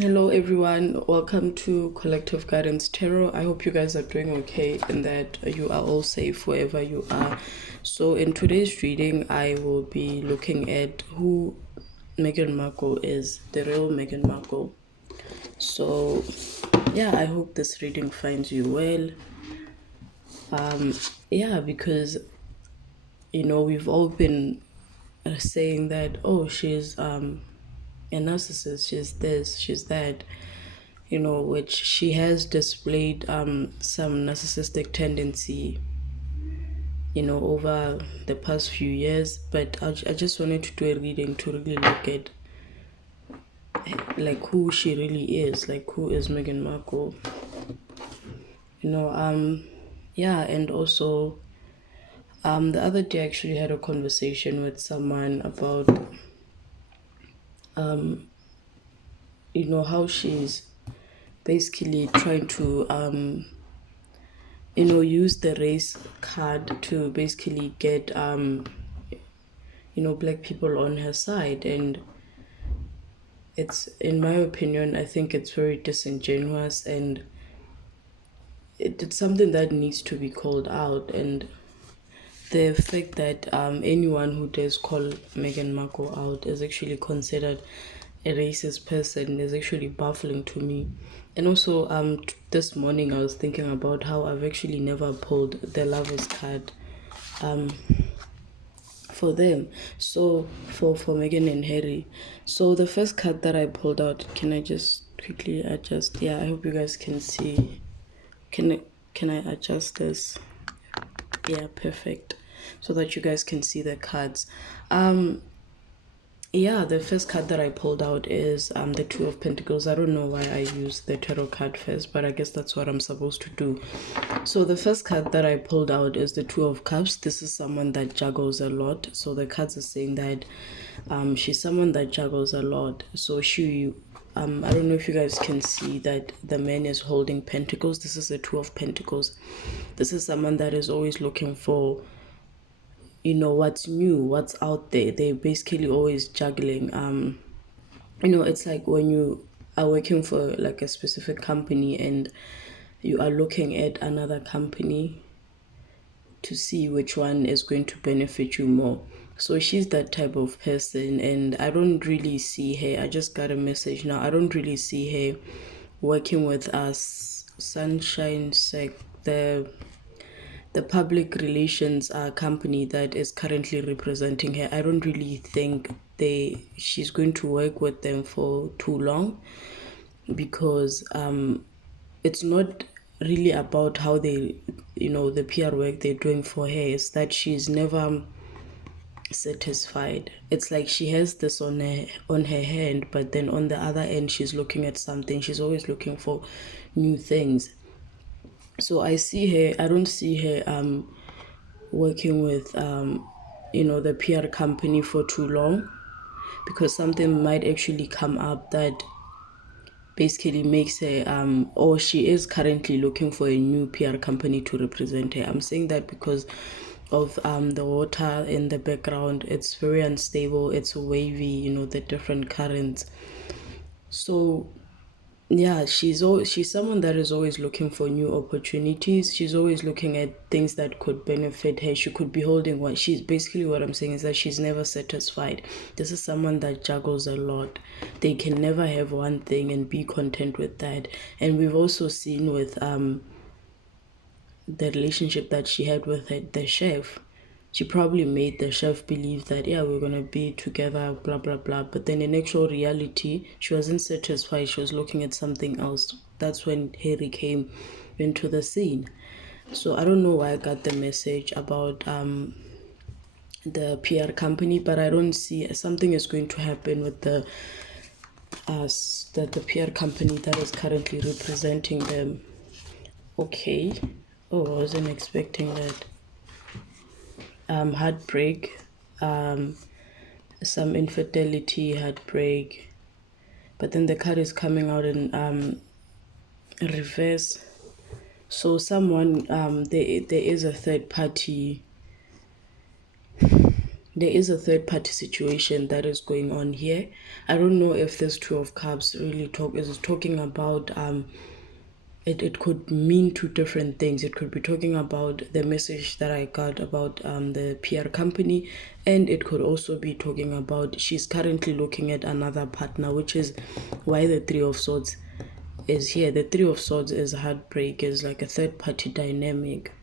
Hello everyone, welcome to Collective Guidance Tarot. I hope you guys are doing okay and that you are all safe wherever you are. So in today's reading, I will be looking at who Meghan Markle is, the real Meghan Markle. So yeah, I hope this reading finds you well. Because we've all been saying that, oh, she's a narcissist, she's this, she's that, which she has displayed some narcissistic tendency, over the past few years. But I just wanted to do a reading to really look at like who she really is, like who is Meghan Markle, and also the other day I actually had a conversation with someone about how she's basically trying to use the race card to basically get black people on her side. And it's, in my opinion, I think it's very disingenuous, and it's something that needs to be called out. And the fact that anyone who does call Meghan Markle out is actually considered a racist person is actually baffling to me. And also this morning I was thinking about how I've actually never pulled the lovers card for them, so for Meghan and Harry. So the first card that I pulled out, can I just quickly adjust? Yeah, I hope you guys can see. Can I adjust this? Yeah, perfect, so that you guys can see the cards. Yeah, the first card that I pulled out is the Two of Pentacles. I don't know why I used the tarot card first, but I guess that's what I'm supposed to do. So the first card that I pulled out is the Two of Cups. This is someone that juggles a lot. So the cards are saying that she's someone that juggles a lot. So I don't know if you guys can see that the man is holding pentacles. This is the Two of Pentacles. This is someone that is always looking for what's new, what's out there. They're basically always juggling. It's like when you are working for like a specific company and you are looking at another company to see which one is going to benefit you more. So she's that type of person, and I don't really see her. I just got a message now. I don't really see her working with us Sunshine Sec, the public relations company that is currently representing her. I don't really think she's going to work with them for too long, because it's not really about how they, the PR work they're doing for her. Is that she's never satisfied. It's like she has this on her hand, but then on the other end she's looking at something. She's always looking for new things. So I don't see her working with the PR company for too long, because something might actually come up that basically makes her or she is currently looking for a new PR company to represent her. I'm saying that because of the water in the background. It's very unstable, it's wavy, the different currents. So yeah, she's someone that is always looking for new opportunities. She's always looking at things that could benefit her. She could be holding one. She's basically, what I'm saying is that she's never satisfied. This is someone that juggles a lot. They can never have one thing and be content with that. And we've also seen with the relationship that she had with the chef. She probably made the chef believe that, yeah, we're gonna be together, blah blah blah. But then in actual reality, she wasn't satisfied. She was looking at something else. That's when Harry came into the scene. So I don't know why I got the message about the PR company, but I don't see something is going to happen with the PR company that is currently representing them. Okay. Oh, I wasn't expecting that. Heartbreak, some infidelity, heartbreak. But then the card is coming out in reverse. So someone, there is a third party there is a third party situation that is going on here. I don't know if this Two of Cups really is talking about it could mean two different things. It could be talking about the message that I got about the PR company, and it could also be talking about she's currently looking at another partner, which is why the Three of Swords is here. The Three of Swords is heartbreak, is like a third party dynamic.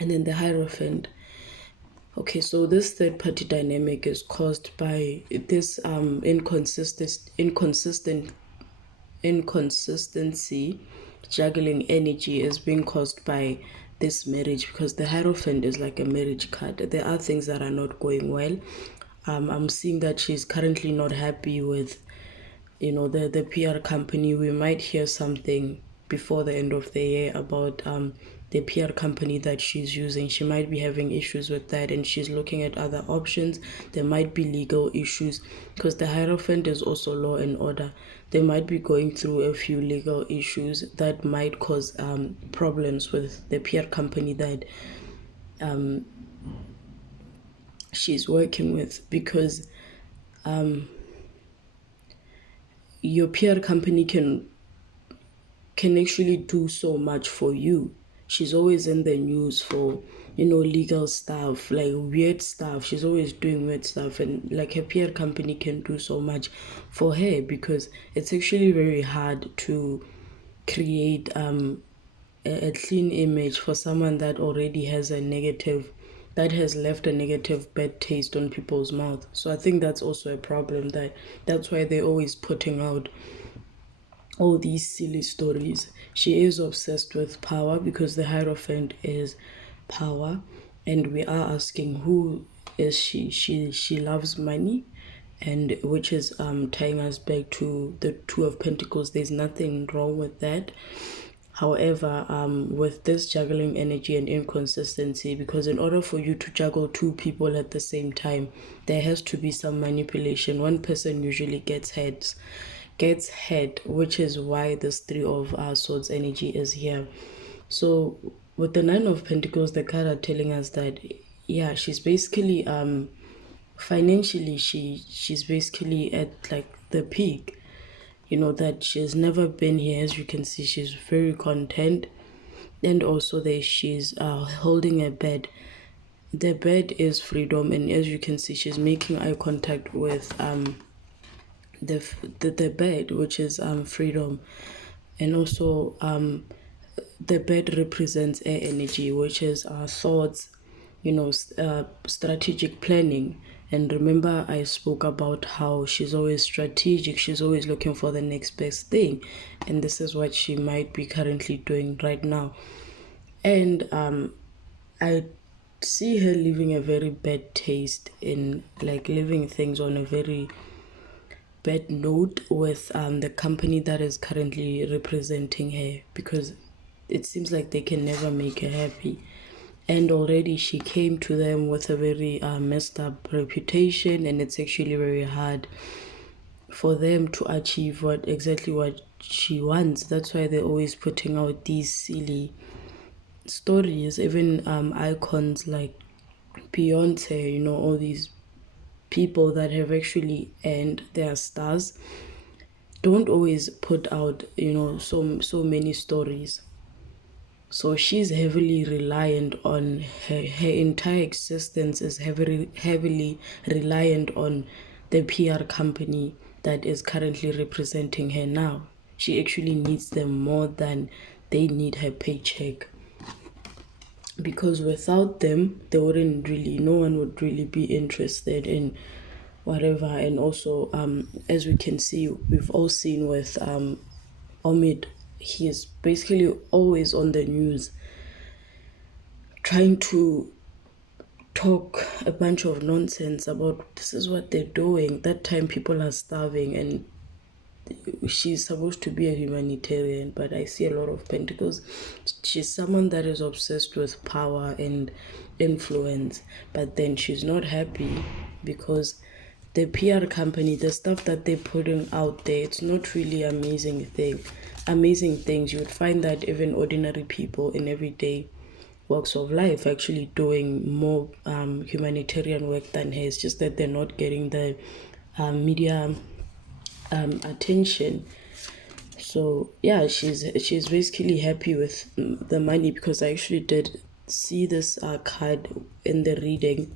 And then the Hierophant. Okay, so this third party dynamic is caused by this inconsistency. Juggling energy is being caused by this marriage, because the Hierophant is like a marriage card. There are things that are not going well. I'm seeing that she's currently not happy with the PR company. We might hear something before the end of the year about the PR company that she's using. She might be having issues with that, and she's looking at other options. There might be legal issues, because the Hierophant is also law and order. They might be going through a few legal issues that might cause problems with the PR company that she's working with, because your PR company can actually do so much for you. She's always in the news for legal stuff, like weird stuff. She's always doing weird stuff, and like her PR company can do so much for her, because it's actually very hard to create a clean image for someone that already has that has left a negative bad taste on people's mouth. So I think that's also a problem, that's why they're always putting out all these silly stories. She is obsessed with power, because the Hierophant is power, and we are asking, who is she? She loves money, and which is tying us back to the Two of Pentacles. There's nothing wrong with that. However, with this juggling energy and inconsistency, because in order for you to juggle two people at the same time, there has to be some manipulation. One person usually gets head, which is why this Three of Swords energy is here. So with the Nine of Pentacles, the card are telling us that she's basically financially she's basically at like the peak. That she's never been here. As you can see, she's very content, and also she's holding a bed. The bed is freedom, and as you can see, she's making eye contact with the bed, which is freedom. And also the bed represents air energy, which is thoughts, strategic planning. And remember, I spoke about how she's always strategic. She's always looking for the next best thing. And this is what she might be currently doing right now. And I see her leaving a very bad taste, in like leaving things on a very bad note with the company that is currently representing her, because it seems like they can never make her happy. And already she came to them with a very messed up reputation, and it's actually very hard for them to achieve exactly what she wants. That's why they're always putting out these silly stories. Even icons like Beyonce, all these people that have actually earned their stars don't always put out so many stories. So she's heavily reliant on her entire existence is heavily reliant on the PR company that is currently representing her now. She actually needs them more than they need her paycheck, because without them no one would really be interested in whatever. And also as we can see, we've all seen with Omid, he is basically always on the news trying to talk a bunch of nonsense about this is what they're doing. That time people are starving, and she's supposed to be a humanitarian, but I see a lot of pentacles. She's someone that is obsessed with power and influence, but then she's not happy because the PR company, the stuff that they're putting out there, it's not really amazing things. You would find that even ordinary people in everyday walks of life actually doing more humanitarian work than her. It's just that they're not getting the media attention. So yeah, she's basically happy with the money, because I actually did see this card in the reading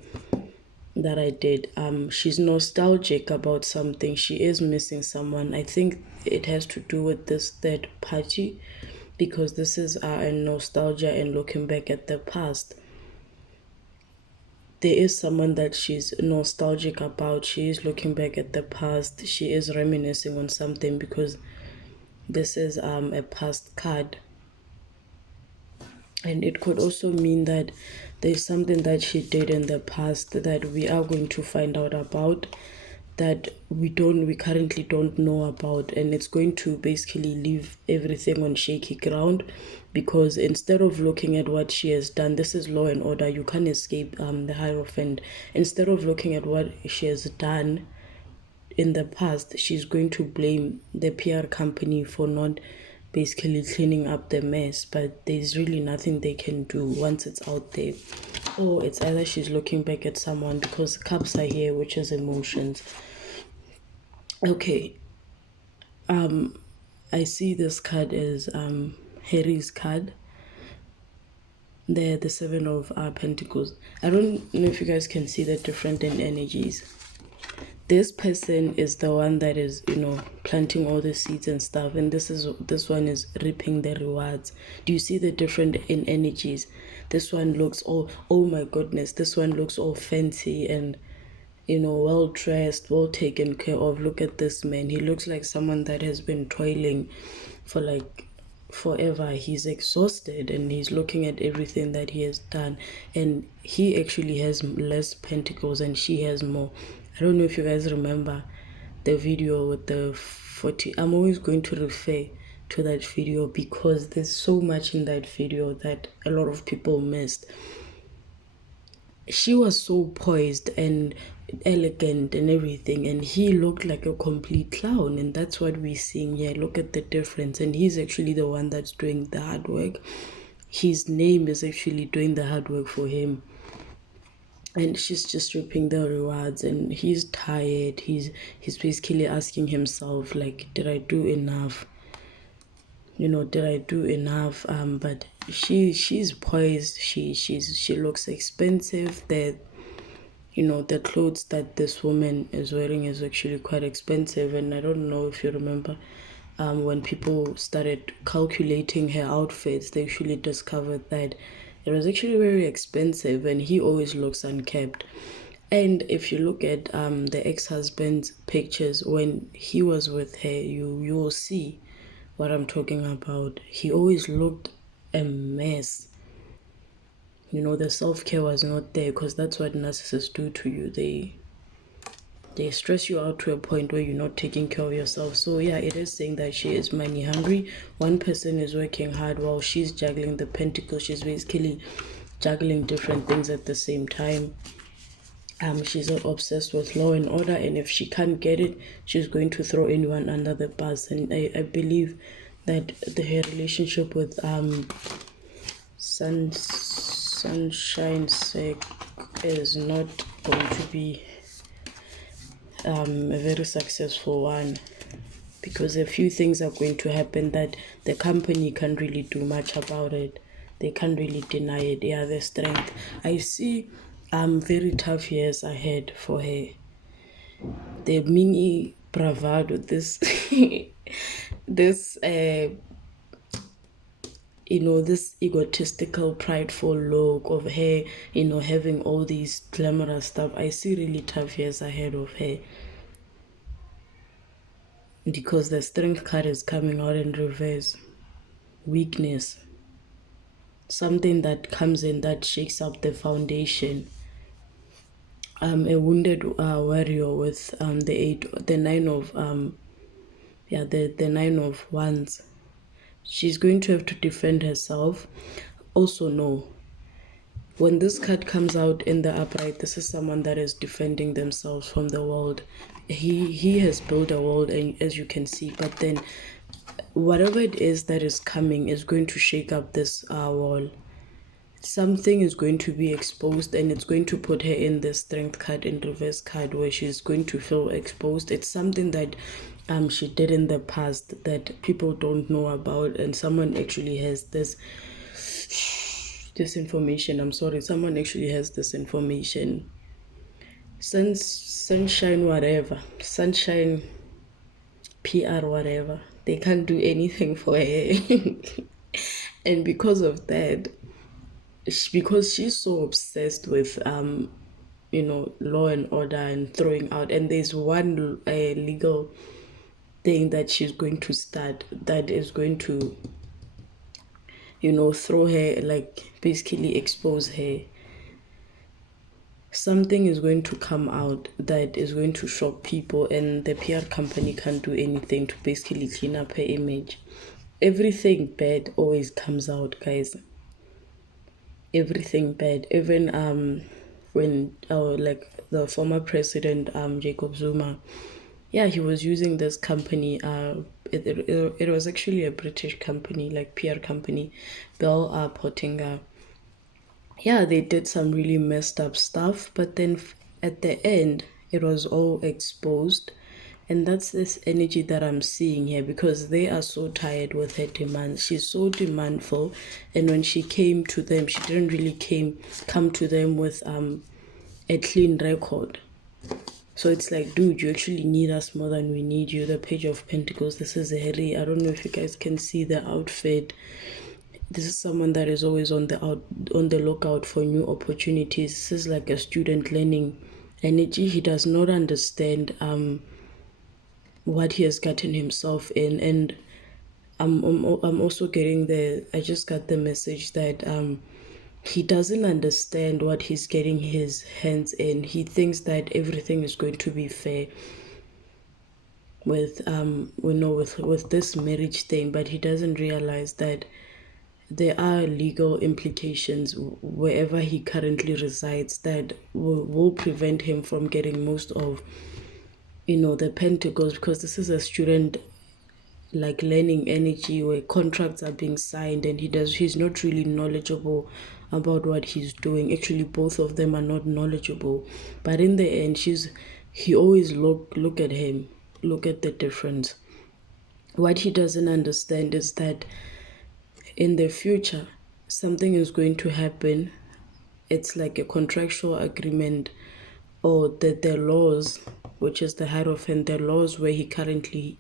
that I did. She's nostalgic about something. She is missing someone. I think it has to do with this third party, because this is a nostalgia and looking back at the past. There is someone that she's nostalgic about. She is looking back at the past. She is reminiscing on something, because this is a past card. And it could also mean that there's something that she did in the past that we are going to find out about, that we currently don't know about, and it's going to basically leave everything on shaky ground, because instead of looking at what she has done, this is law and order, you can't escape the Hierophant. Instead of looking at what she has done in the past, she's going to blame the PR company for not basically cleaning up the mess, but there's really nothing they can do once it's out there. Or it's either she's looking back at someone, because cups are here, which is emotions. Okay, I see this card as Harry's card. The Seven of Pentacles. I don't know if you guys can see the different in energies. This person is the one that is, planting all the seeds and stuff, and this one is reaping the rewards. Do you see the different in energies? This one looks all, oh my goodness, this one looks all fancy and well dressed, well taken care of. Look at this man. He looks like someone that has been toiling for like forever. He's exhausted and he's looking at everything that he has done, and he actually has less pentacles and she has more. I don't know if you guys remember the video with the 40. I'm always going to refer to that video, because there's so much in that video that a lot of people missed. She was so poised and elegant and everything, and he looked like a complete clown, and that's what we're seeing here. Look at the difference, and he's actually the one that's doing the hard work. His name is actually doing the hard work for him, and she's just reaping the rewards, and he's tired. He's basically asking himself, like, did I do enough? Did I do enough? But she's poised. She looks expensive. The clothes that this woman is wearing is actually quite expensive, and I don't know if you remember, when people started calculating her outfits, they actually discovered that it was actually very expensive, and he always looks unkept. And if you look at the ex-husband's pictures when he was with her, you will see what I'm talking about. He always looked a mess. The self-care was not there, because that's what narcissists do to you. They stress you out to a point where you're not taking care of yourself. So yeah, it is saying that she is money hungry. One person is working hard while she's juggling the pentacles. She's basically juggling different things at the same time. She's obsessed with law and order, and if she can't get it, she's going to throw anyone under the bus. And I believe that her relationship with Sunshine Sec is not going to be a very successful one, because a few things are going to happen that the company can't really do much about it. They can't really deny it. Yeah, their strength. I see very tough years ahead for her. The mini bravado, this this this egotistical, prideful look of her, having all these glamorous stuff. I see really tough years ahead of her, because the strength card is coming out in reverse. Weakness. Something that comes in that shakes up the foundation. A wounded warrior with the nine of wands. She's going to have to defend herself. Also, no, when this card comes out in the upright, this is someone that is defending themselves from the world. He has built a world, and as you can see, but then whatever it is that is coming is going to shake up this wall. something is going to be exposed, and it's going to put her in the strength card and reverse card where she's going to feel exposed. It's something that she did in the past that people don't know about, and someone actually has this information. I'm sorry, someone actually has this information. Sunshine whatever, sunshine PR whatever, they can't do anything for her. And because of that, because she's so obsessed with law and order and throwing out, and there's one legal thing that she's going to start that is going to throw her, like basically expose her. Something is going to come out that is going to shock people, and the PR company can't do anything to basically clean up her image. Everything bad always comes out, guys. Everything bad. Even when like the former president Jacob Zuma, yeah, he was using this company. It was actually a British company, like PR company, Bell Pottinger. Yeah, they did some really messed up stuff, but then at the end, it was all exposed. And that's this energy that I'm seeing here, because they are so tired with her demands. She's so demandful, and when she came to them, she didn't really come to them with a clean record. So it's like, dude, you actually need us more than we need you. The Page of Pentacles, this is Harry. I don't know if you guys can see the outfit. This is someone that is always on the lookout for new opportunities. This is like a student learning energy. He does not understand what he has gotten himself in. And I'm also getting I just got the message that he doesn't understand what he's getting his hands in. He thinks that everything is going to be fair with with this marriage thing, but he doesn't realize that there are legal implications wherever he currently resides that will prevent him from getting most of the pentacles, because this is a student like learning energy where contracts are being signed, and he's not really knowledgeable about what he's doing. Actually, both of them are not knowledgeable, but in the end, he always look at him, look at the difference. What he doesn't understand is that in the future something is going to happen. It's like a contractual agreement, or the laws, which is the Hierophant, the laws where he currently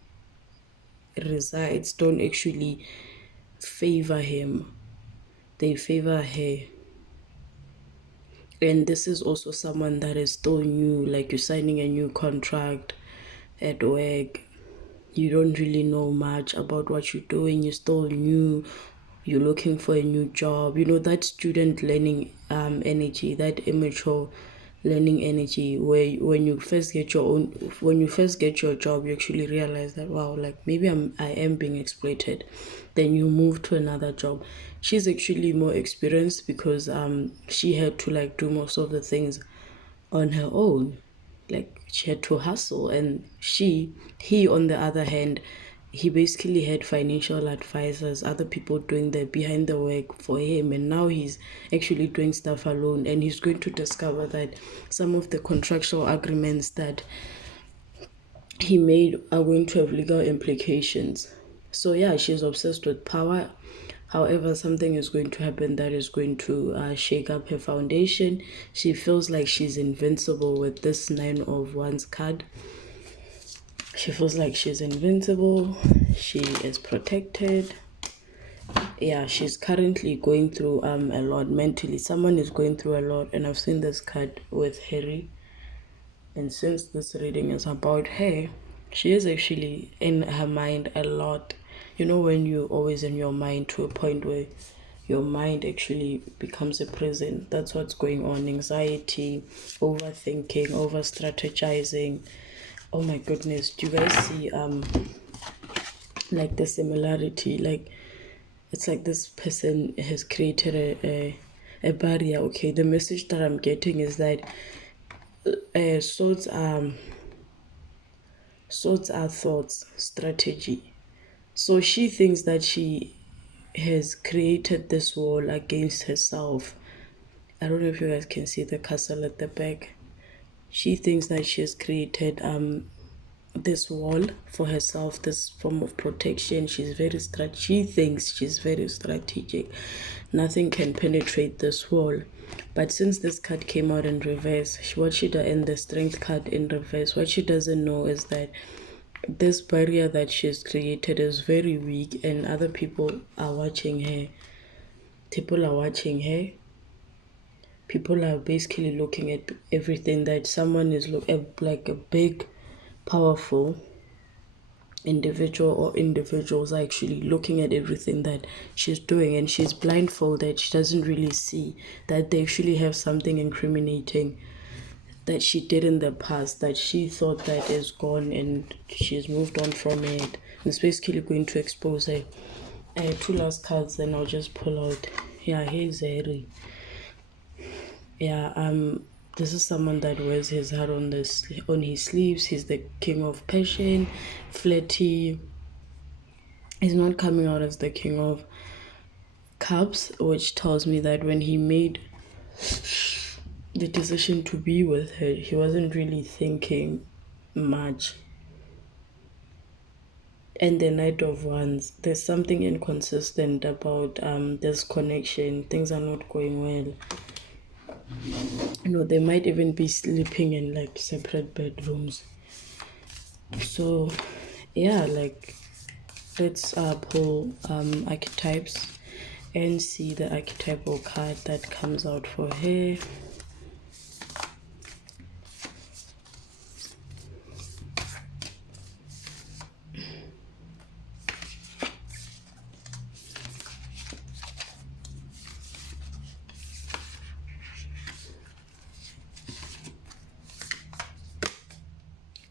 resides don't actually favor him, they favor her. And this is also someone that is still new, like you're signing a new contract at work. You don't really know much about what you're doing, you're still new, you're looking for a new job. That student learning energy, that immature learning energy, where when you first get your job, you actually realize that, wow, like maybe I am being exploited. Then you move to another job. She's actually more experienced because she had to like do most of the things on her own. Like she had to hustle, and he on the other hand, he basically had financial advisors, other people doing the behind the work for him, and now he's actually doing stuff alone. And he's going to discover that some of the contractual agreements that he made are going to have legal implications. So yeah, she's obsessed with power. However, something is going to happen that is going to shake up her foundation. She feels like she's invincible with this 9 of Wands card. She feels like she's invincible. She is protected. Yeah, she's currently going through a lot mentally. Someone is going through a lot, and I've seen this card with Harry. And since this reading is about her, she is actually in her mind a lot. When you're always in your mind to a point where your mind actually becomes a prison. That's what's going on. Anxiety, overthinking, over strategizing. Oh my goodness, do you guys see like the similarity? Like it's like this person has created a barrier. Okay, the message that I'm getting is that swords are thoughts, strategy. So she thinks that she has created this wall against herself. I don't know if you guys can see the castle at the back. She thinks that she has created this wall for herself, this form of protection. She thinks she's very strategic. Nothing can penetrate this wall. But since this card came out in reverse, and the strength card in reverse, what she doesn't know is that this barrier that she's created is very weak, and other people are watching her. People are watching her. People are basically looking at everything that someone is like a big, powerful individual or individuals are actually looking at everything that she's doing, and she's blindfolded. She doesn't really see that they actually have something incriminating that she did in the past that she thought that is gone, and she's moved on from it. It's basically going to expose her. Two last cards, then I'll just pull out. Yeah, here's Harry. Yeah, this is someone that wears his heart on his sleeves. He's the king of passion, flirty. He's not coming out as the king of cups, which tells me that when he made the decision to be with her, he wasn't really thinking much. And the Knight of Wands, there's something inconsistent about this connection. Things are not going well. They might even be sleeping in like separate bedrooms. So yeah, like let's pull archetypes and see the archetypal card that comes out for her.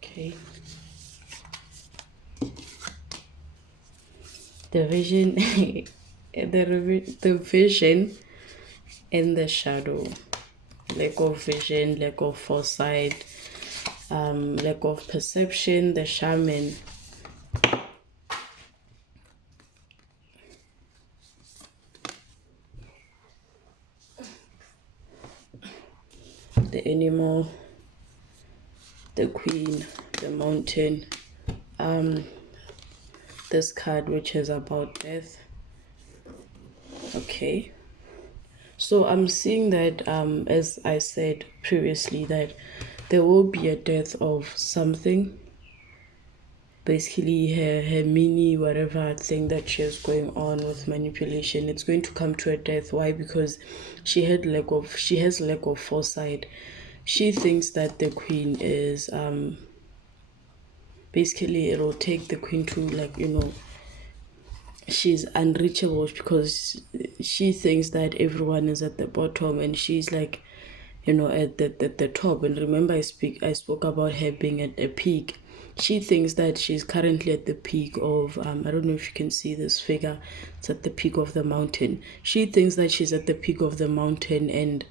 Okay. The vision, the vision and the shadow. Lack of vision, lack of foresight, lack of perception, the shaman. The animal, the queen, the mountain. This card, which is about death. Okay. So I'm seeing that, as I said previously, that there will be a death of something. Basically, her mini whatever thing that she has going on with manipulation, it's going to come to a death. Why? Because she has lack of foresight. She thinks that the queen is basically it'll take the queen to she's unreachable, because she thinks that everyone is at the bottom and she's at the top. And remember, I spoke about her being at a peak. She thinks that she's currently at the peak of I don't know if you can see this figure. It's at the peak of the mountain. She thinks that she's at the peak of the mountain, and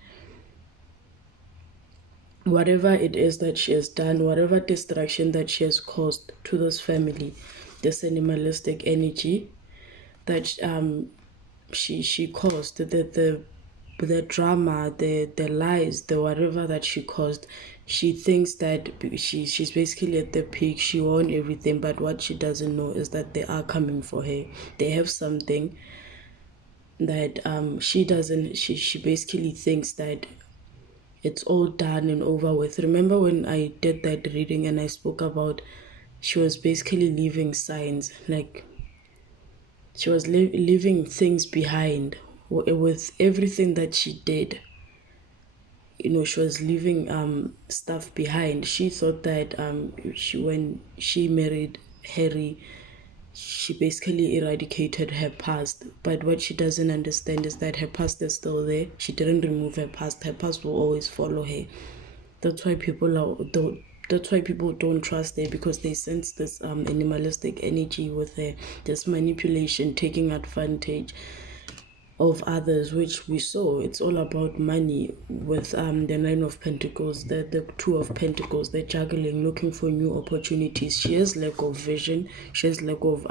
whatever it is that she has done, whatever destruction that she has caused to this family, this animalistic energy that she caused, the drama, the lies, the whatever that she caused, she thinks that she's basically at the peak. She won everything, but what she doesn't know is that they are coming for her. They have something that she doesn't. She basically thinks that it's all done and over with. Remember when I did that reading and I spoke about she was basically leaving signs, like she was leaving things behind with everything that she did. She was leaving stuff behind. She thought that when she married Harry, she basically eradicated her past. But what she doesn't understand is that her past is still there. She didn't remove her past. Her past will always follow her. That's why people don't trust her, because they sense this animalistic energy with her, this manipulation, taking advantage of others, which we saw. It's all about money with the Nine of Pentacles, the Two of Pentacles, the juggling, looking for new opportunities. She has lack of vision. She has lack of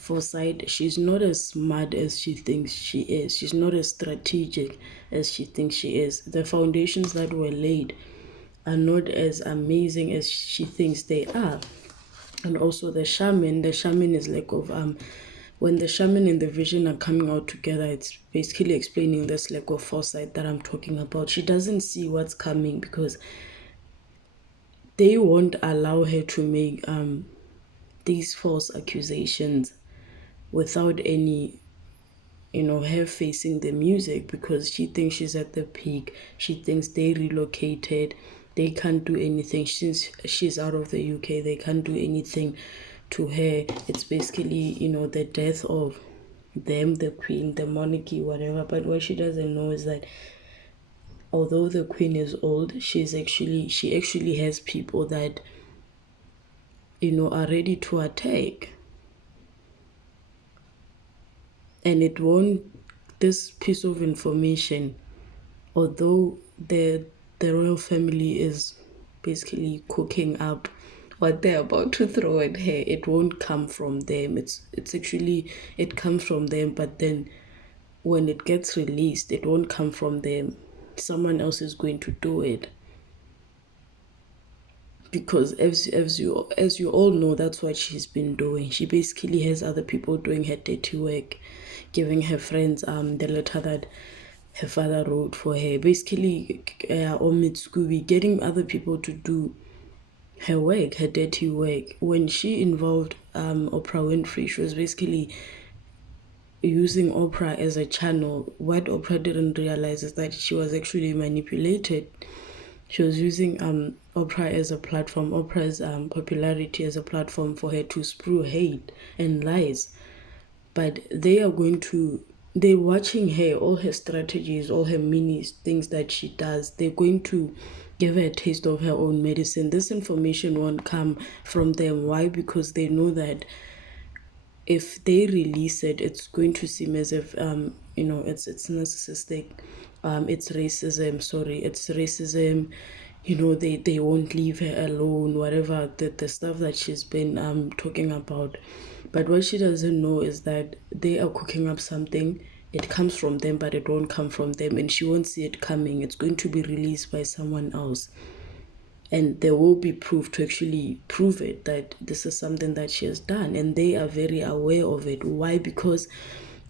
foresight. She's not as smart as she thinks she is. She's not as strategic as she thinks she is. The foundations that were laid are not as amazing as she thinks they are. And also the shaman is like of when the shaman and the vision are coming out together, it's basically explaining this lack of foresight that I'm talking about. She doesn't see what's coming because they won't allow her to make these false accusations without any, her facing the music, because she thinks she's at the peak. She thinks they relocated. They can't do anything. Since she's out of the UK, they can't do anything to her. It's basically, the death of them, the queen, the monarchy, whatever. But what she doesn't know is that although the queen is old, she actually has people that, are ready to attack. And it won't, this piece of information, although the royal family is basically cooking up what they're about to throw at her, it won't come from them. It's actually, it comes from them, but then when it gets released, it won't come from them. Someone else is going to do it. Because as you all know, that's what she's been doing. She basically has other people doing her dirty work, giving her friends the letter that her father wrote for her. Basically, Scooby, getting other people to do her work, her dirty work. When she involved Oprah Winfrey, she was basically using Oprah as a channel. What Oprah didn't realize is that she was actually manipulated. She was using Oprah as a platform, Oprah's popularity as a platform for her to spew hate and lies. But they're watching her, all her strategies, all her mini things that she does. They're going to give her a taste of her own medicine. This information won't come from them. Why? Because they know that if they release it, it's going to seem as if it's narcissistic, it's racism. They won't leave her alone, whatever the stuff that she's been talking about. But what she doesn't know is that they are cooking up something. It comes from them, but it won't come from them, and she won't see it coming. It's going to be released by someone else. And there will be proof to actually prove it, that this is something that she has done. And they are very aware of it. Why? Because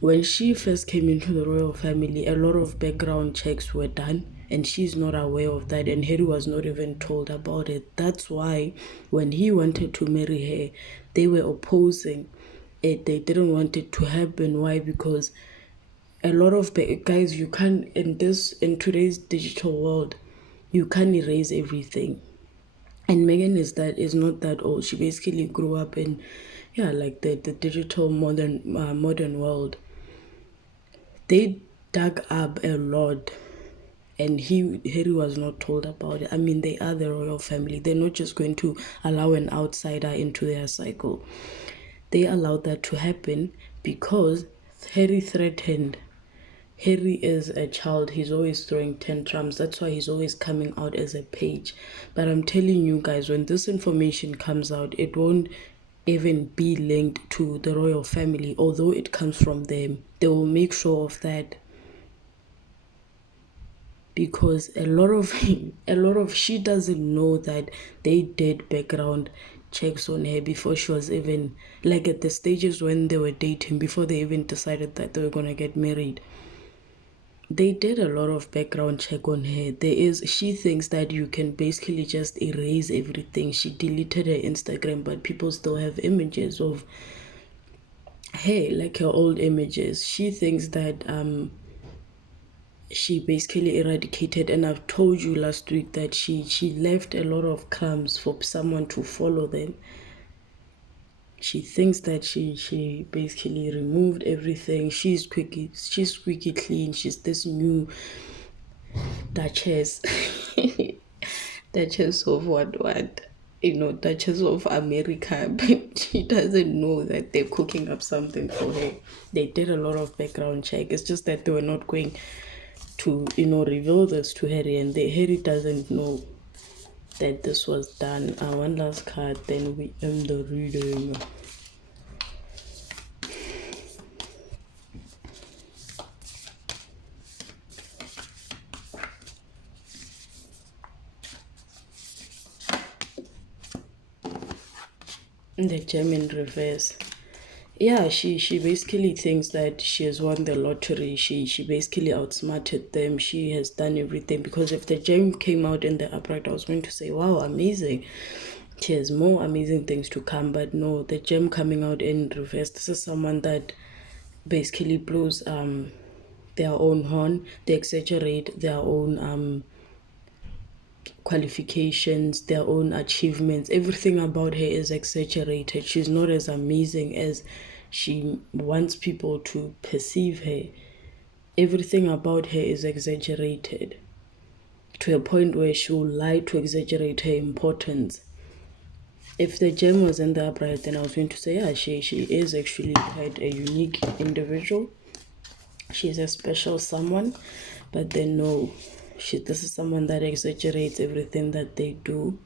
when she first came into the royal family, a lot of background checks were done. And she's not aware of that. And Harry was not even told about it. That's why when he wanted to marry her, they were opposing it. They didn't want it to happen. Why? Because a lot of guys, you can't, in today's digital world, you can't erase everything. And Meghan is not that old. She basically grew up in, like the digital modern world. They dug up a lot, and Harry was not told about it. I mean, they are the royal family. They're not just going to allow an outsider into their cycle. They allowed that to happen because Harry threatened. Harry is a child. He's always throwing tantrums. That's why he's always coming out as a page. But I'm telling you guys, when this information comes out, it won't even be linked to the royal family, although it comes from them. They will make sure of that. Because a lot of she doesn't know that they did background checks on her before she was even, like, at the stages when they were dating, before they even decided that they were gonna get married. They did a lot of background check on her. She thinks that you can basically just erase everything. She deleted her Instagram, but people still have images of her, like her old images. She thinks that she basically eradicated, and I've told you last week that she left a lot of crumbs for someone to follow them. She thinks that she basically removed everything. She's squeaky clean. She's this new Duchess. Duchess of what? Duchess of America. But she doesn't know that they're cooking up something for her. They did a lot of background check. It's just that they were not going to, reveal this to Harry, and Harry doesn't know that this was done. One last card, then we end the reading. The gem in reverse. Yeah, she basically thinks that she has won the lottery. She basically outsmarted them. She has done everything, because if the gem came out in the upright, I was going to say, wow, amazing. She has more amazing things to come, but no, the gem coming out in reverse. This is someone that basically blows their own horn. They exaggerate their own qualifications, their own achievements. Everything about her is exaggerated. She's not as amazing as she wants people to perceive her. Everything about her is exaggerated to a point where she will lie to exaggerate her importance. If the gem was in the upright, then I was going to say, yeah, she is actually quite a unique individual. She's a special someone, but then no, this is someone that exaggerates everything that they do.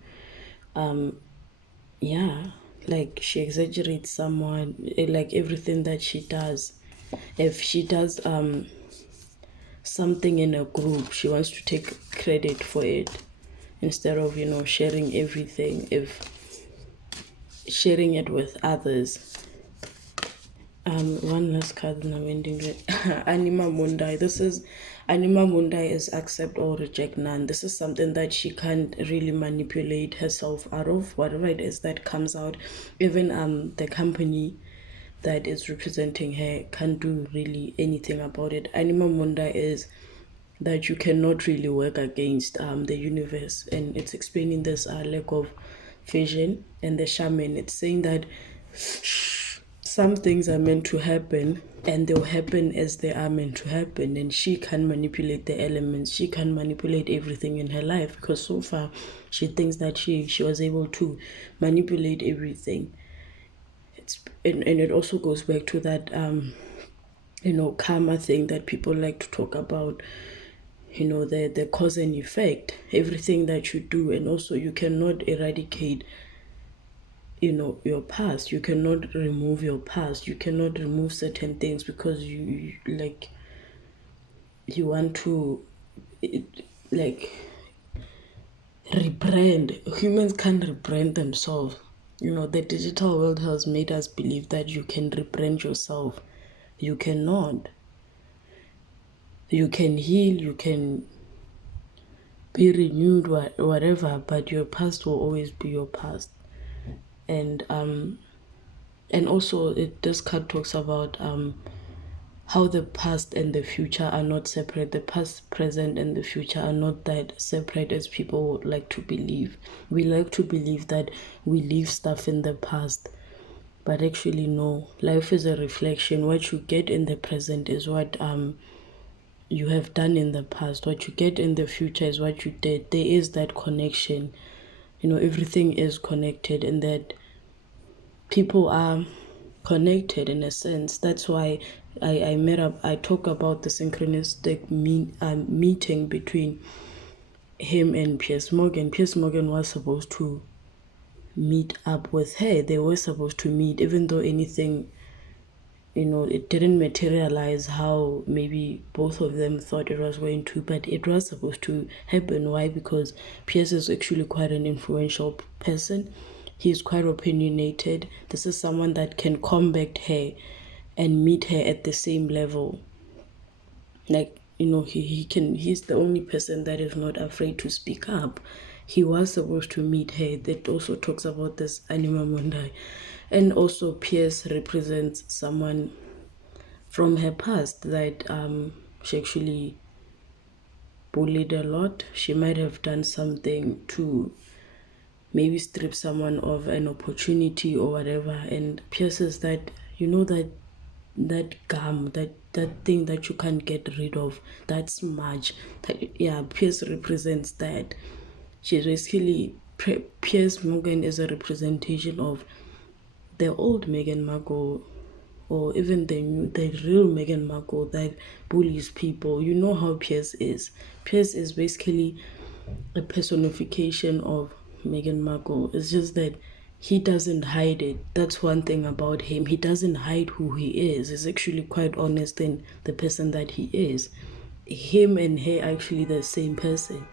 Yeah, like she exaggerates someone, like everything that she does. If she does something in a group, she wants to take credit for it instead of, sharing everything, if sharing it with others. One last card and I'm ending it. Anima Mundi. Anima Mundi is accept or reject none. This is something that she can't really manipulate herself out of. Whatever it is that comes out, even the company that is representing her can't do really anything about it. Anima Mundi is that you cannot really work against the universe, and it's explaining this lack of vision. And the shaman, it's saying that some things are meant to happen and they'll happen as they are meant to happen, and she can manipulate the elements. She can manipulate everything in her life, because so far she thinks that she was able to manipulate everything. And it also goes back to that karma thing that people like to talk about, the cause and effect, everything that you do. And also you cannot eradicate your past. You cannot remove your past. You cannot remove certain things because you want to rebrand. Humans can't rebrand themselves. The digital world has made us believe that you can rebrand yourself. You cannot. You can heal, you can be renewed, whatever, but your past will always be your past. And also this card talks about how the past and the future are not separate. The past, present, and the future are not that separate as people would like to believe. We like to believe that we leave stuff in the past, but actually no. Life is a reflection. What you get in the present is what you have done in the past. What you get in the future is what you did. There is that connection. Everything is connected, and that people are connected in a sense. That's why I talk about the synchronistic meeting between him and Piers Morgan. Piers Morgan was supposed to meet up with her. They were supposed to meet, even though anything, it didn't materialize how maybe both of them thought it was going to, but it was supposed to happen. Why? Because Piers is actually quite an influential person. He's quite opinionated. This is someone that can combat her and meet her at the same level. He's the only person that is not afraid to speak up. He was supposed to meet her. That also talks about this Anima Mundi. And also Piers represents someone from her past that she actually bullied a lot. She might have done something to maybe strip someone of an opportunity or whatever. And Piers is that, that gum, that thing that you can't get rid of, that smudge. Piers represents that. She's basically, Piers Morgan is a representation of the old Meghan Markle, or even the real Meghan Markle that bullies people. You know how Piers is. Piers is basically a personification of Meghan Markle. It's just that he doesn't hide it. That's one thing about him. He doesn't hide who he is. He's actually quite honest in the person that he is. Him and her are actually the same person.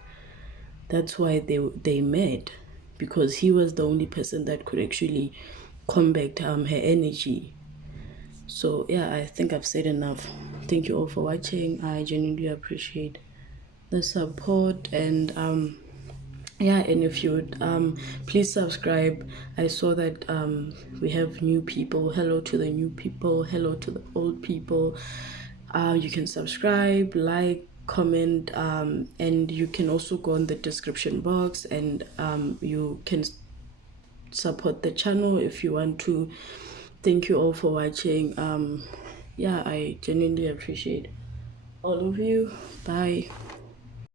That's why they met, because he was the only person that could actually combat her energy. So yeah, I think I've said enough. Thank you all for watching. I genuinely appreciate the support, and yeah, and if you would please subscribe. I saw that we have new people. Hello to the new people, hello to the old people. You can subscribe, like, comment, and you can also go in the description box, and you can support the channel if you want to. Thank you all for watching. Yeah, I genuinely appreciate all of you. Bye.